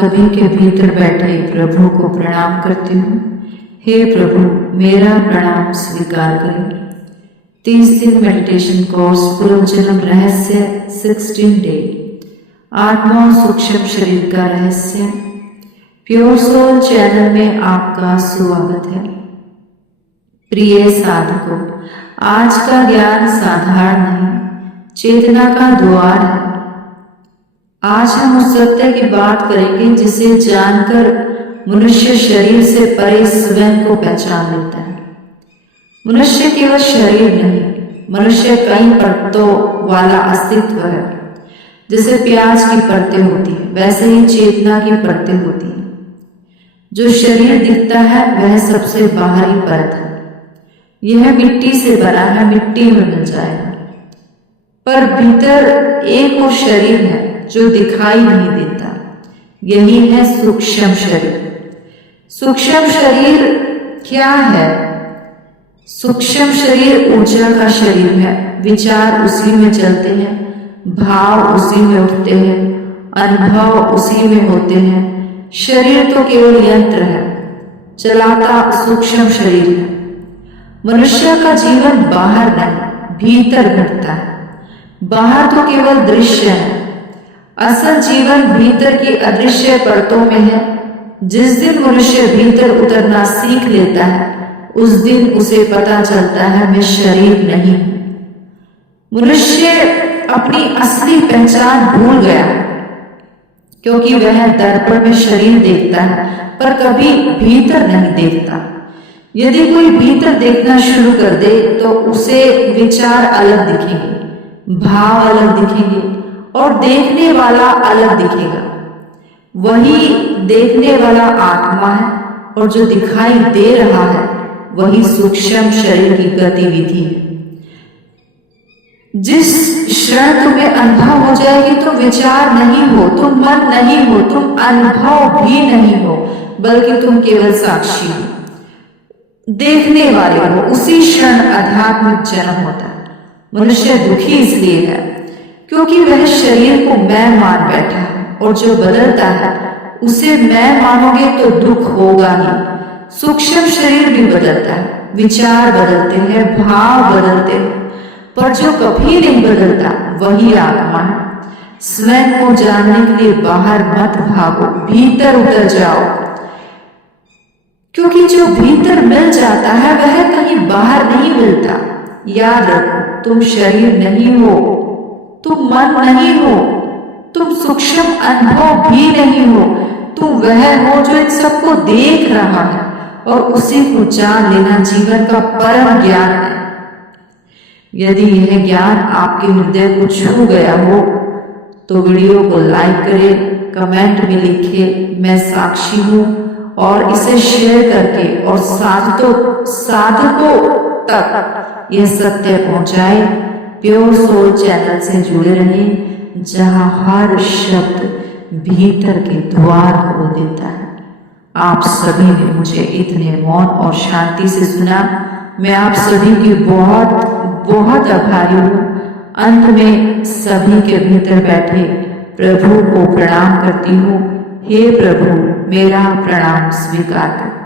सभी के भीतर बैठे प्रभु को प्रणाम करती हूँ। हे प्रभु, मेरा प्रणाम स्वीकार करें। 30 दिन मेडिटेशन कोर्स पूर्व जन्म रहस्य 16 डे, 8वां सूक्ष्म शरीर का रहस्य। प्योर सोल चैनल में आपका स्वागत है। प्रिय साधकों, आज का ज्ञान साधारण नहीं, चेतना का द्वार है। आज हम उस सत्य की बात करेंगे जिसे जानकर मनुष्य शरीर से परे स्वयं को पहचान लेता है। मनुष्य केवल शरीर नहीं, मनुष्य कई परतों वाला अस्तित्व है। जैसे प्याज की परतें होती है, वैसे ही चेतना की परतें होती है। जो शरीर दिखता है वह सबसे बाहरी परत है। यह मिट्टी से बना है, मिट्टी में मिल जाएगा। पर भीतर एक और शरीर है जो दिखाई नहीं देता। यही है सूक्ष्म शरीर। सूक्ष्म शरीर क्या है? सूक्ष्म शरीर ऊर्जा का शरीर है। विचार उसी में चलते हैं, भाव उसी में उठते हैं, अनुभव उसी में होते हैं। शरीर तो केवल यंत्र है, चलाता सूक्ष्म शरीर है। मनुष्य का जीवन बाहर नहीं, भीतर घटता है। बाहर तो केवल दृश्य है, असल जीवन भीतर की अदृश्य परतों में है। जिस दिन मनुष्य भीतर उतरना सीख लेता है, उस दिन उसे पता चलता है मैं शरीर नहीं। मनुष्य अपनी असली पहचान भूल गया क्योंकि वह दर्पण में शरीर देखता है पर कभी भीतर नहीं देखता। यदि कोई भीतर देखना शुरू कर दे तो उसे विचार अलग दिखेंगे, भाव अलग दिखेंगे और देखने वाला अलग दिखेगा। वही देखने वाला आत्मा है और जो दिखाई दे रहा है वही सूक्ष्म शरीर की गतिविधि है। जिस क्षण तुम्हें अनुभव हो जाएगी तो विचार नहीं हो, तुम मन नहीं हो, तुम अनुभव भी नहीं हो, बल्कि तुम केवल साक्षी हो, देखने वाले हो। उसी क्षण आध्यात्मिक जन्म होता है। मनुष्य दुखी इसलिए है क्योंकि वह शरीर को मैं मान बैठा है, और जो बदलता है उसे मैं मानोगे तो दुख होगा ही। सूक्ष्म शरीर भी बदलता है, विचार बदलते हैं, भाव बदलते हैं, पर जो कभी नहीं बदलता वही आत्मा है। स्वयं को जानने के लिए बाहर मत भागो, भीतर उतर जाओ, क्योंकि जो भीतर मिल जाता है वह कहीं बाहर नहीं मिलता। याद रखो, तुम शरीर नहीं हो, तुम मन नहीं हो, तुम सूक्ष्म अनुभव भी नहीं हो। तुम वह हो जो इन सबको देख रहा है, और उसी को जान लेना जीवन का परम ज्ञान है। यदि यह ज्ञान आपके हृदय को छू गया हो तो वीडियो को लाइक करें, कमेंट में लिखिए मैं साक्षी हूं, और इसे शेयर करके और साधकों तक यह सत्य पहुंचाए। प्योर सोल चैनल से जुड़े रहिए, जहां हर शब्द भीतर के द्वार खोल देता है। आप सभी ने मुझे इतने मौन और शांति से सुना, मैं आप सभी की बहुत बहुत आभारी हूँ। अंत में सभी के भीतर बैठे प्रभु को प्रणाम करती हूँ। हे प्रभु, मेरा प्रणाम स्वीकार कर।